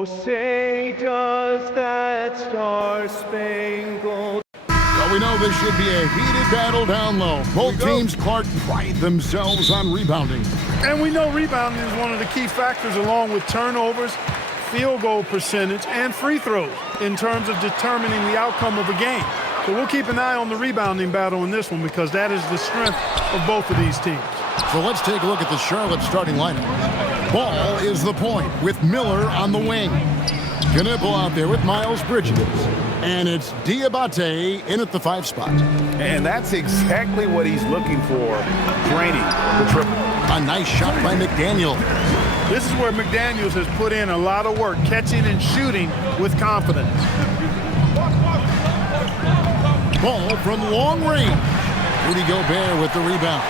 Oh, say does that star-spangled... Well, we know this should be a heated battle down low. Both teams, Clark, pride themselves on rebounding. And we know rebounding is one of the key factors along with turnovers, field goal percentage, and free throws in terms of determining the outcome of a game. So we'll keep an eye on the rebounding battle in this one because that is the strength of both of these teams. So let's take a look at the Charlotte starting lineup. Ball is the point with Miller on the wing. Knipple out there with Miles Bridges. And it's Diabate in at the 5 spot. And that's exactly what he's looking for, draining the triple. A nice shot by McDaniel. This is where McDaniels has put in a lot of work, catching and shooting with confidence. Ball from long range. Rudy Gobert with the rebound.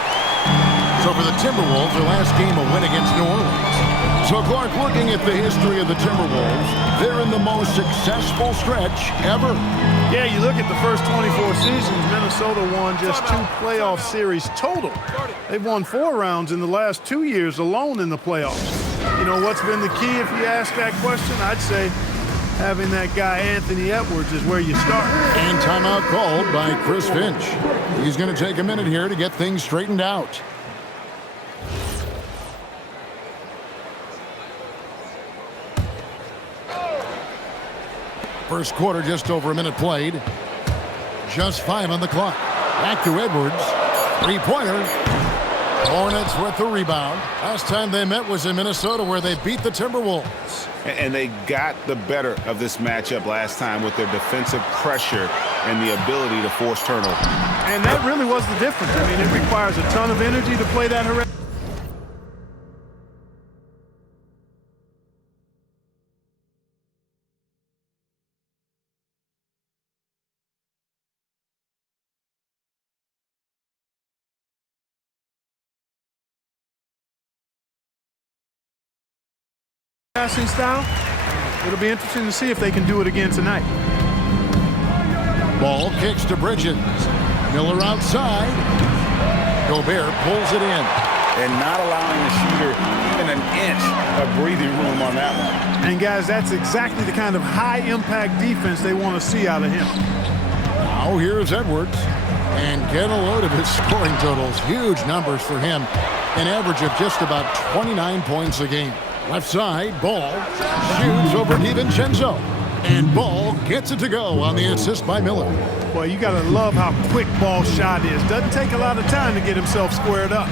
So for the Timberwolves, their last game a win against New Orleans. So Clark, looking at the history of the Timberwolves, they're in the most successful stretch ever. Yeah, you look at the first 24 seasons, Minnesota won just 2 playoff series total. They've won 4 rounds in the last 2 years alone in the playoffs. You know, what's been the key if you ask that question? I'd say having that guy Anthony Edwards is where you start. And timeout called by Chris Finch. He's going to take a minute here to get things straightened out. First quarter, just over a minute played. Just 5 on the clock. Back to Edwards. 3-pointer. Hornets with the rebound. Last time they met was in Minnesota where they beat the Timberwolves. And they got the better of this matchup last time with their defensive pressure and the ability to force turnover. And that really was the difference. I mean, it requires a ton of energy to play that harassment. Passing style. It'll be interesting to see if they can do it again tonight. Ball kicks to Bridges. Miller outside. Gobert pulls it in. And not allowing the shooter even an inch of breathing room on that one. And guys, that's exactly the kind of high-impact defense they want to see out of him. Now here's Edwards. And get a load of his scoring totals. Huge numbers for him. An average of just about 29 points a game. Left side, Ball shoots over DiVincenzo. And Ball gets it to go on the assist by Miller. Boy, you got to love how quick Ball's shot is. Doesn't take a lot of time to get himself squared up.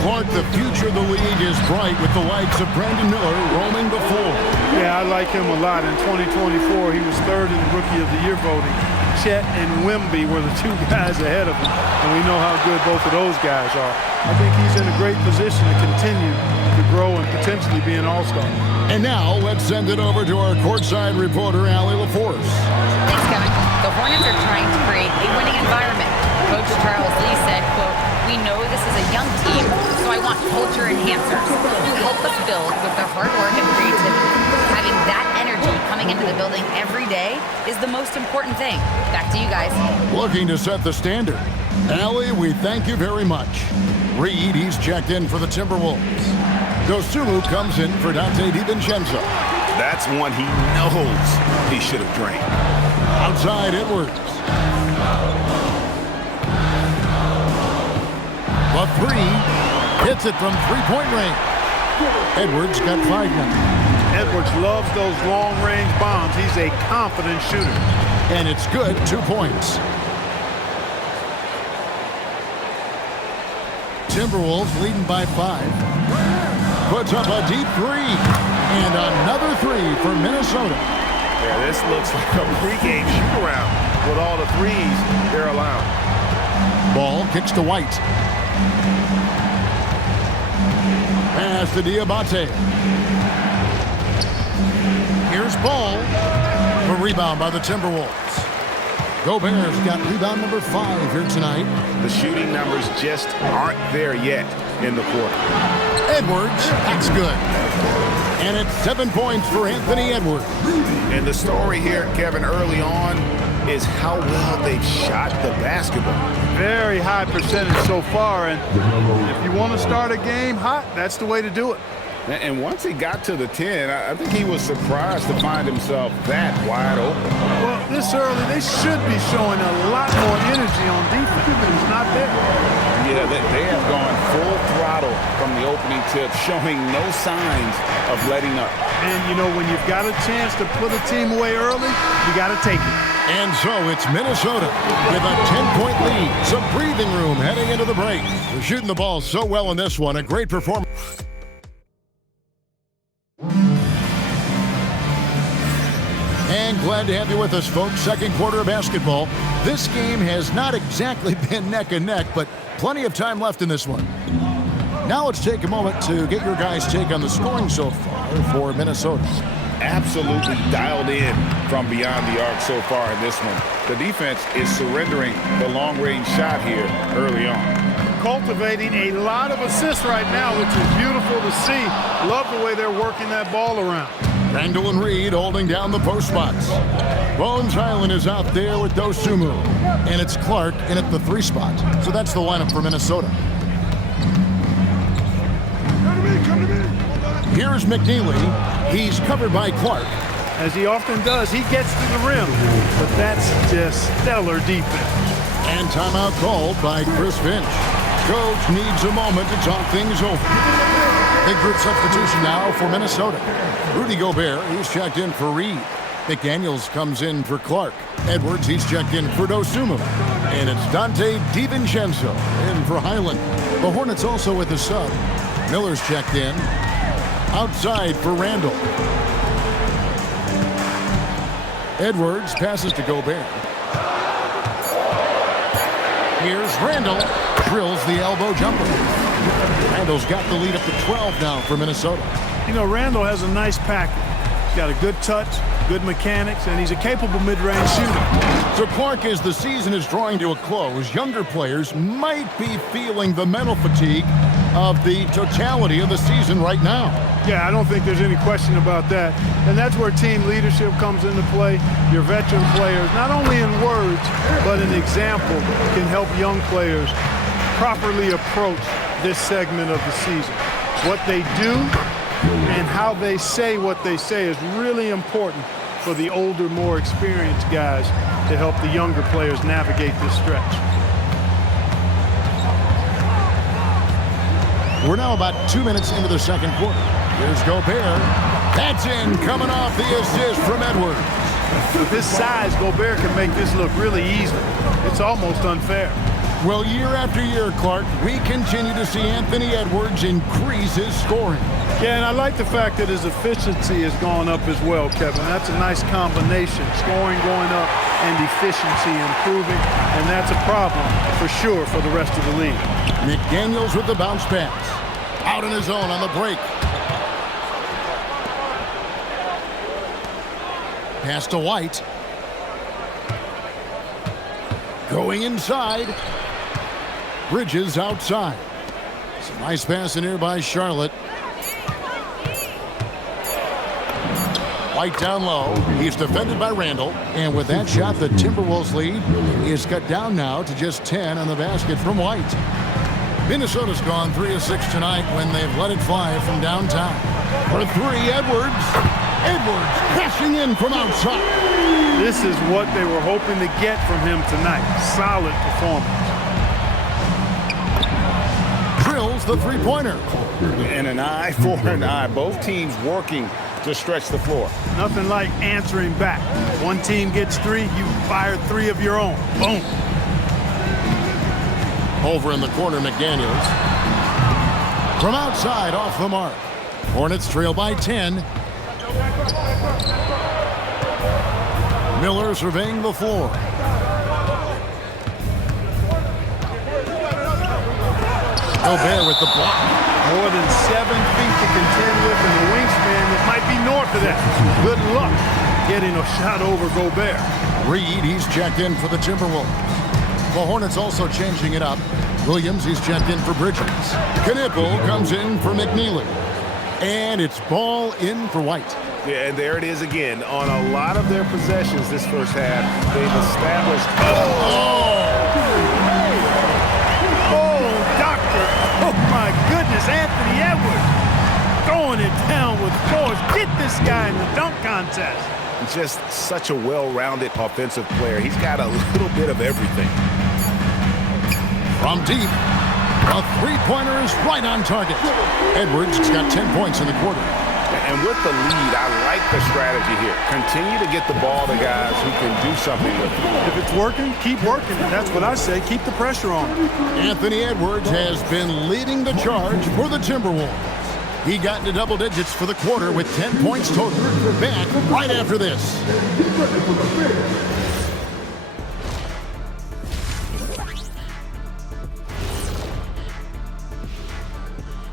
Clark, the future of the league is bright with the likes of Brandon Miller roaming before. Yeah, I like him a lot. In 2024, he was 3rd in the Rookie of the Year voting. Chet and Wemby were the 2 guys ahead of him, and we know how good both of those guys are. I think he's in a great position to continue to grow and potentially be an all-star. And now let's send it over to our courtside reporter, Allie LaForce. Thanks, Kevin. The Hornets are trying to create a winning environment. Coach Charles Lee said, quote, "We know this is a young team, so I want culture enhancers who help us build with their hard work and creativity. Having that energy coming into the building every day is the most important thing." Back to you guys. Looking to set the standard. Allie, we thank you very much. Reed, he's checked in for the Timberwolves. Dosunmu comes in for Dante DiVincenzo. That's one he knows he should have drained. Outside Edwards. The 3 hits it from 3-point range. Edwards got 5 now. Edwards loves those long-range bombs. He's a confident shooter. And it's good, 2 points. Timberwolves leading by 5. Puts up a deep 3. And another 3 for Minnesota. Yeah, this looks like a pregame shoot-around with all the threes they're allowing. Ball kicks to White. Pass to Diabate. Here's Ball. A rebound by the Timberwolves. Gobert's got rebound number 5 here tonight. The shooting numbers just aren't there yet in the quarter. Edwards, that's good. And it's 7 points for Anthony Edwards. And the story here, Kevin, early on is how well they've shot the basketball. Very high percentage so far, and if you want to start a game hot, that's the way to do it. And once he got to the 10, I think he was surprised to find himself that wide open. Well, this early, they should be showing a lot more energy on defense. It's not there. Yeah, they have gone full throttle from the opening tip, showing no signs of letting up. And, you know, when you've got a chance to put a team away early, you got to take it. And so it's Minnesota with a 10-point lead. Some breathing room heading into the break. They're shooting the ball so well in this one. A great performance. And glad to have you with us, folks. Second quarter of basketball. This game has not exactly been neck and neck, but plenty of time left in this one. Now let's take a moment to get your guys' take on the scoring so far for Minnesota. Absolutely dialed in from beyond the arc so far in this one. The defense is surrendering the long-range shot here early on. Cultivating a lot of assists right now, which is beautiful to see. Love the way they're working that ball around. Randall and Reed holding down the post spots. Bones Highland is out there with Dosumu. And it's Clark in at the 3 spot. So that's the lineup for Minnesota. Here's McNeely. He's covered by Clark. As he often does, he gets to the rim. But that's just stellar defense. And timeout called by Chris Finch. Coach needs a moment to talk things over. Big group substitution now for Minnesota. Rudy Gobert, he's checked in for Reed. McDaniels comes in for Clark. Edwards, he's checked in for Dosumu. And it's Dante DiVincenzo in for Highland. The Hornets also with a sub. Miller's checked in. Outside for Randall. Edwards passes to Gobert. Here's Randall. Drills the elbow jumper. Randall's got the lead up to 12 now for Minnesota. You know, Randall has a nice package. He's got a good touch, good mechanics, and he's a capable mid-range shooter. So Clark, as the season is drawing to a close, younger players might be feeling the mental fatigue of the totality of the season right now. Yeah, I don't think there's any question about that. And that's where team leadership comes into play. Your veteran players, not only in words, but an example, can help young players properly approach this segment of the season. What they do and how they say what they say is really important for the older, more experienced guys to help the younger players navigate this stretch. We're now about 2 minutes into the second quarter. Here's Gobert. That's in, coming off the assist from Edwards. With his size, Gobert can make this look really easy. It's almost unfair. Well, year after year, Clark, we continue to see Anthony Edwards increase his scoring. Yeah, and I like the fact that his efficiency has gone up as well, Kevin. That's a nice combination. Scoring going up and efficiency improving, and that's a problem for sure for the rest of the league. McDaniels with the bounce pass. Out on his own on the break. Pass to White. Going inside. Bridges outside. Some nice pass in here by Charlotte. White down low. He's defended by Randall. And with that shot, the Timberwolves lead is cut down now to just 10 on the basket from White. Minnesota's gone 3 of 6 tonight when they've let it fly from downtown. For 3, Edwards. Edwards crashing in from outside. This is what they were hoping to get from him tonight. Solid performance. Drills the three-pointer. And an eye for an eye. Both teams working to stretch the floor. Nothing like answering back. One team gets 3, you fire 3 of your own. Boom. Over in the corner, McDaniels. From outside, off the mark. Hornets trail by 10. Miller surveying the floor. Gobert with the block. More than 7 feet to contend with, and the wingspan that might be north of that. Good luck getting a shot over Gobert. Reed, he's checked in for the Timberwolves. The Hornets also changing it up. Williams, he's checked in for Bridges. Knipple comes in for McNeely. And it's ball in for White. Yeah, and there it is again. On a lot of their possessions this first half, they've established... Oh, doctor. Oh, my goodness. Anthony Edwards throwing it down with force. Get this guy in the dunk contest. Just such a well-rounded offensive player. He's got a little bit of everything. From deep, a three-pointer is right on target. Edwards has got 10 points in the quarter. And with the lead, I like the strategy here. Continue to get the ball to guys who can do something with it. If it's working, keep working it. That's what I say. Keep the pressure on. Anthony Edwards has been leading the charge for the Timberwolves. He got into double digits for the quarter with 10 points total. Back right after this.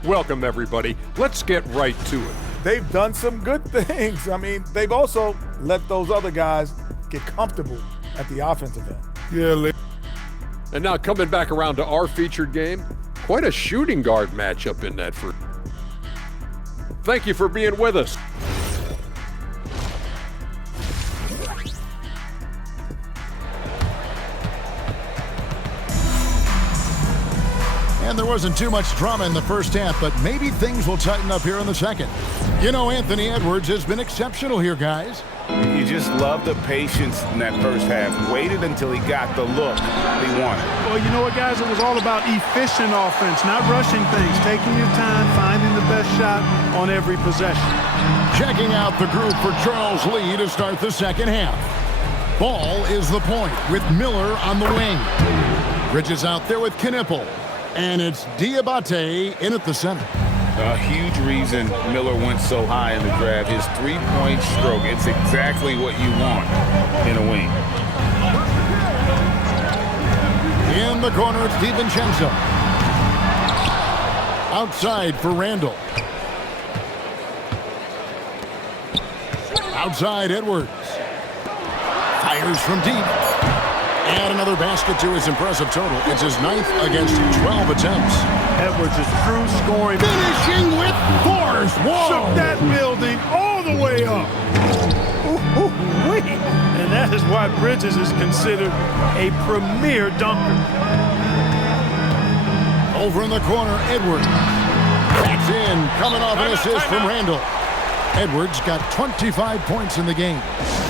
Welcome, everybody. Let's get right to it. They've done some good things. I mean, they've also let those other guys get comfortable at the offensive end. Yeah, And now coming back around to our featured game, quite a shooting guard matchup in that first. Thank you for being with us. And there wasn't too much drama in the first half, but maybe things will tighten up here in the second. You know, Anthony Edwards has been exceptional here, guys. You just love the patience in that first half. Waited until he got the look he wanted. well, you know what, guys? It was all about efficient offense, not rushing things, taking your time, finding the best shot on every possession. Checking out the group for Charles Lee to start the second half. Ball is the point with Miller on the wing. Bridges out there with Knipple. And it's Diabate in at the center. A huge reason Miller went so high in the draft. His three-point stroke. It's exactly what you want in a wing. In the corner, it's DiVincenzo. Outside for Randall. Outside, Edwards. Fires from deep. Add another basket to his impressive total. It's his 9th against 12 attempts. Edwards is true scoring. Finishing with force. Whoa! Shook that building all the way up. Ooh-wee. And that is why Bridges is considered a premier dunker. Over in the corner, Edwards. That's in. Coming off an assist from Randall. Edwards got 25 points in the game.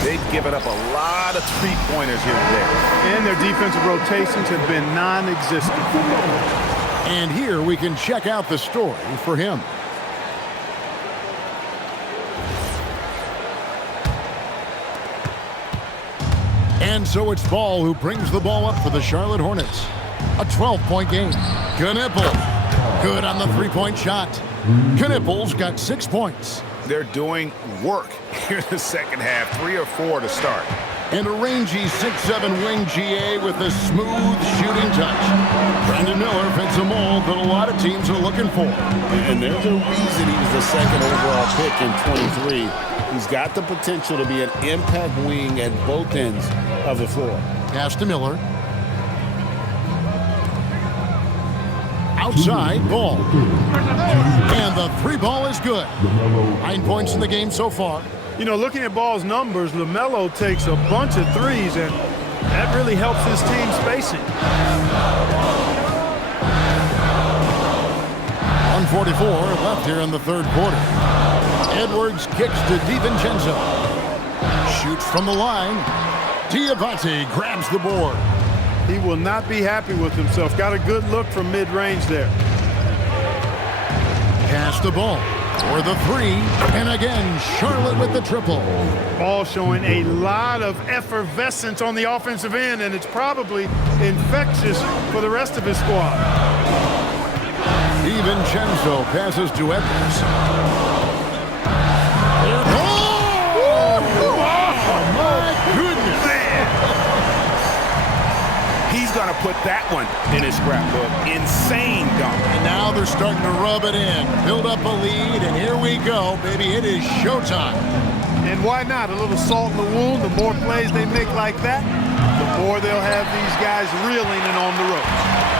They've given up a lot of three-pointers here today. And their defensive rotations have been non-existent. And here we can check out the story for him. And so it's Ball who brings the ball up for the Charlotte Hornets. A 12-point game. Knipple. Good on the three-point shot. Knipple's got 6 points. They're doing work here in the second half. 3 or 4 to start. And a rangy 6'7" wing GA with a smooth shooting touch. Brandon Miller fits a mold that a lot of teams are looking for. And there's a reason he was the second overall pick in 23. He's got the potential to be an impact wing at both ends of the floor. Pass to Miller. Outside, Ball. And the three ball is good. 9 points in the game so far. You know, looking at Ball's numbers, LaMelo takes a bunch of threes, and that really helps his team spacing. 1:44 left here in the third quarter. Edwards kicks to DiVincenzo. Shoots from the line. Diabate grabs the board. He will not be happy with himself. Got a good look from mid-range there. Pass the ball for the three. And again, Charlotte with the triple. Ball showing a lot of effervescence on the offensive end, and it's probably infectious for the rest of his squad. DiVincenzo passes to Edwards. Oh, my goodness. He's going to put that one in his scrapbook. Insane dunk. And now they're starting to rub it in. Build up a lead, and here we go, baby. It is showtime. And why not? A little salt in the wound. The more plays they make like that, the more they'll have these guys reeling and on the ropes.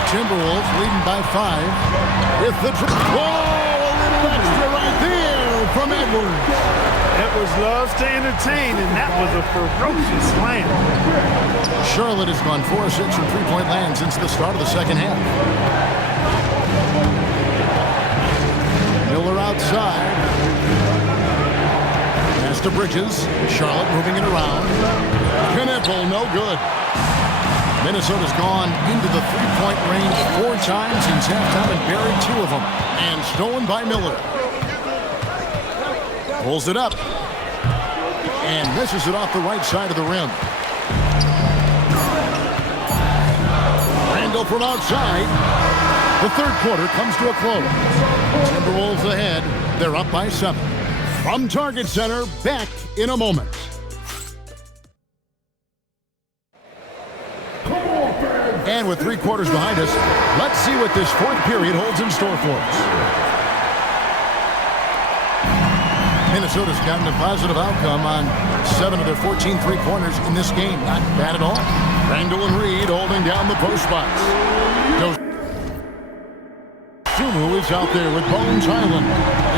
Timberwolves leading by 5 with the whoa, a little extra right there from Edwards. Edwards loves to entertain, and that was a ferocious slam. Charlotte has gone 4 or 6 from three-point land since the start of the second half. Miller outside. Pass to Bridges. Charlotte moving it around. Kniffel, no good. Minnesota's gone into the three-point range 4 times since halftime and buried 2 of them. And stolen by Miller. Pulls it up. And misses it off the right side of the rim. Randall from outside. The third quarter comes to a close. Timberwolves ahead. They're up by 7. From Target Center, back in a moment. And with 3 quarters behind us, let's see what this fourth period holds in store for us. Minnesota's gotten a positive outcome on 7 of their 14 three-pointers in this game. Not bad at all. Randall and Reed holding down the post spots. Sumu is out there with Bones Highland.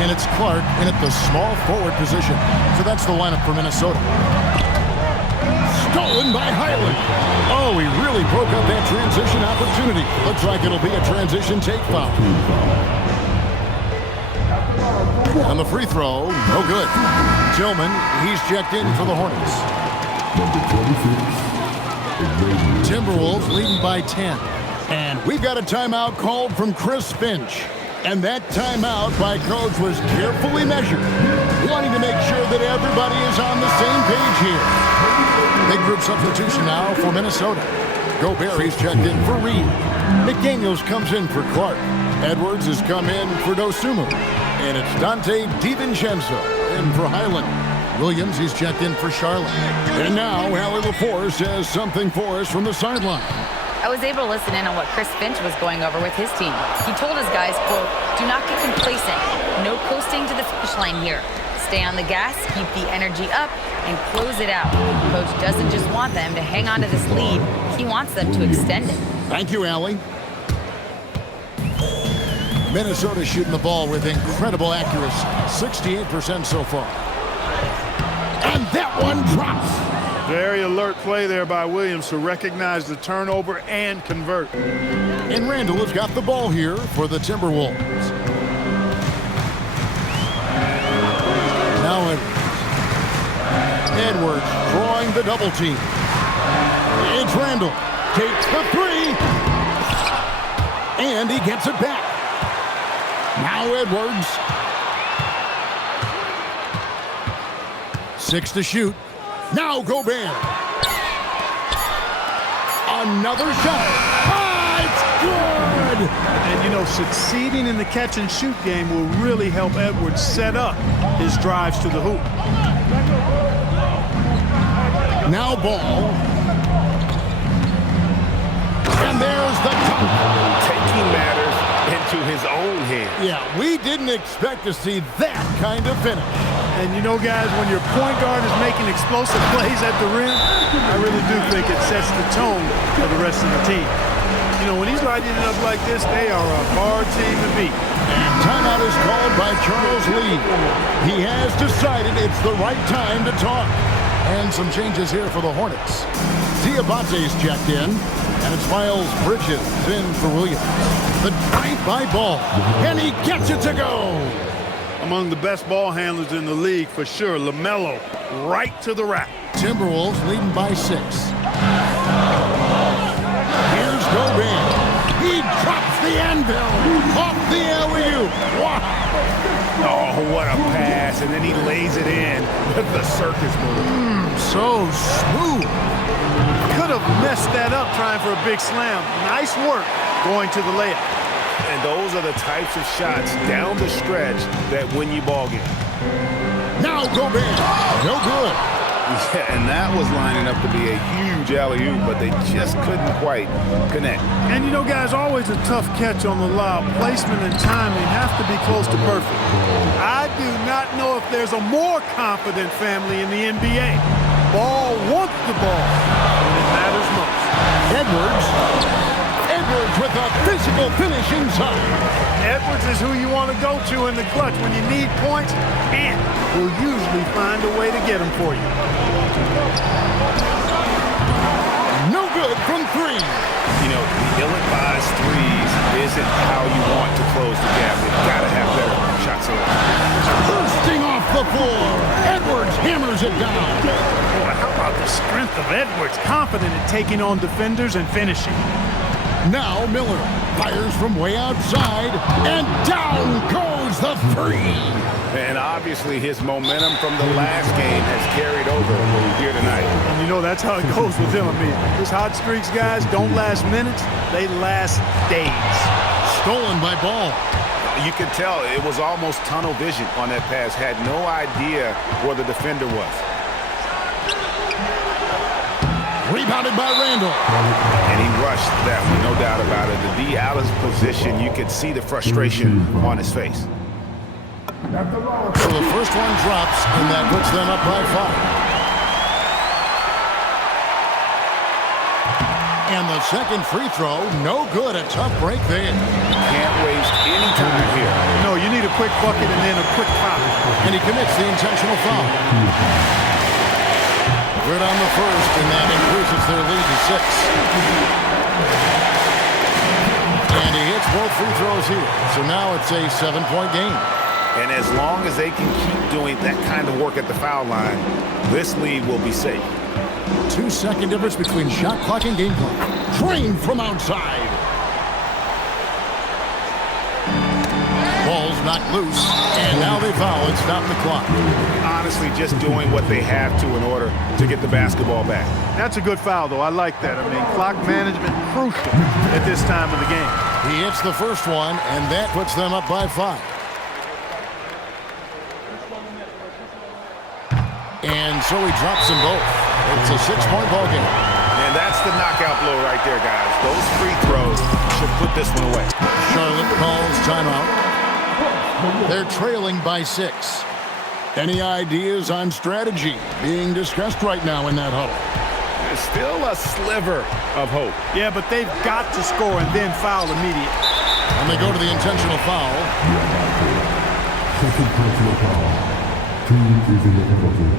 And it's Clark in at the small forward position. So that's the lineup for Minnesota. Stolen by Highland. Oh, he really broke up that transition opportunity. Looks like it'll be a transition take foul. On the free throw, no good. Tillman, he's checked in for the Hornets. Timberwolves leading by 10. And we've got a timeout called from Chris Finch. And that timeout by Coach was carefully measured, wanting to make sure that everybody is on the same page here. Big group substitution now for Minnesota. Gobert, he's checked in for Reed. McDaniels comes in for Clark. Edwards has come in for Dosunmu. And it's Dante DiVincenzo in for Highland. Williams, he's checked in for Charlotte. And now, Allie LaForce has something for us from the sideline. I was able to listen in on what Chris Finch was going over with his team. He told his guys, quote, "Do not get complacent. No coasting to the finish line here. Stay on the gas, keep the energy up, and close it out." Coach doesn't just want them to hang on to this lead. He wants them to extend it. Thank you, Allie. Minnesota shooting the ball with incredible accuracy. 68% so far. And that one drops. Very alert play there by Williams to recognize the turnover and convert. And Randall has got the ball here for the Timberwolves. Now Edwards drawing the double team. It's Randall. Takes the 3. And he gets it back. Now Edwards. 6 to shoot. Now Gobert. Another shot. Ah, it's good! And, you know, succeeding in the catch-and-shoot game will really help Edwards set up his drives to the hoop. Now Ball. And there's the dunk. Taking matters into his own hands. Yeah, we didn't expect to see that kind of finish. And, you know, guys, when your point guard is making explosive plays at the rim, I really do think it sets the tone for the rest of the team. You know, when he's lighting it up like this, they are a hard team to beat. And timeout is called by Charles Lee. He has decided it's the right time to talk. And some changes here for the Hornets. Diabate's checked in, and it's Miles Bridges in for Williams. The drive by Ball, and he gets it to go. Among the best ball handlers in the league, for sure. LaMelo right to the rack. Timberwolves leading by 6. Here's Gobert. He drops the anvil off the alley-oop. Wow. Oh, what a pass, and then he lays it in with the circus move. So smooth. Could have messed that up trying for a big slam. Nice work going to the layup. And those are the types of shots down the stretch that win you ball games. Now Gobert. No good. Yeah, and that was lining up to be a huge alley-oop, but they just couldn't quite connect. And, you know, guys, always a tough catch on the lob. Placement and timing have to be close to perfect. I do not know if there's a more confident family in the NBA. Ball wants the ball when it matters most. Edwards with a physical finish inside. Edwards is who you want to go to in the clutch when you need points, and will usually find a way to get them for you. No good from 3. You know, the ill-advised threes isn't how you want to close the gap. They've got to have better shot the floor. Edwards hammers it down. Boy, how about the strength of Edwards? Confident in taking on defenders and finishing. Now Miller fires from way outside, and down goes the three. And obviously his momentum from the last game has carried over here tonight. And you know that's how it goes with him. I mean, his hot streaks, guys, don't last minutes. They last days. Stolen by Ball. You could tell it was almost tunnel vision on that pass. Had no idea where the defender was. Rebounded by Randall. And he rushed that one, no doubt about it. The D out of position, you could see the frustration on his face. So the first one drops, and that puts them up by 5. And the second free throw, no good. A tough break there. Can't waste any time here. No, you need a quick bucket and then a quick foul. And he commits the intentional foul. Good on the first, and that increases their lead to 6. And he hits both free throws here. So now it's a 7-point game. And as long as they can keep doing that kind of work at the foul line, this lead will be safe. 2-second difference between shot clock and game clock. Drained from outside. Ball's knocked loose, and now they foul and stop the clock. Honestly, just doing what they have to in order to get the basketball back. That's a good foul, though. I like that. I mean, clock management crucial at this time of the game. He hits the first one, and that puts them up by 5. And so he drops them both. It's a 6-point ball game. And that's the knockout blow right there, guys. Those free throws should put this one away. Charlotte calls timeout. They're trailing by 6. Any ideas on strategy being discussed right now in that huddle? There's still a sliver of hope. Yeah, but they've got to score and then foul immediately. And they go to the intentional foul. Second personal foul. Team is in the penalty.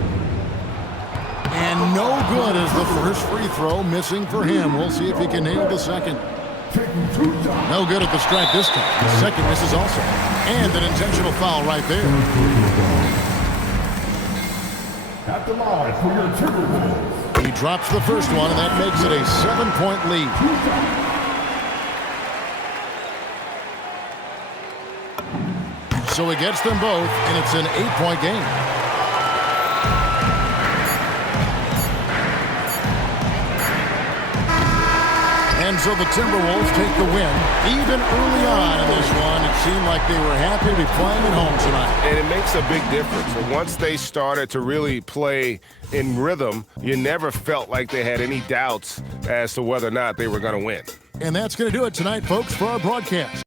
And no good as the first free throw missing for him. We'll see if he can nail the second. No good at the stripe this time. The second misses also. And an intentional foul right there. At the line for your Timberwolves. He drops the first one, and that makes it a 7-point lead. So he gets them both, and it's an 8-point game. And so the Timberwolves take the win. Even early on in this one, it seemed like they were happy to be playing at home tonight. And it makes a big difference. And once they started to really play in rhythm, you never felt like they had any doubts as to whether or not they were going to win. And that's going to do it tonight, folks, for our broadcast.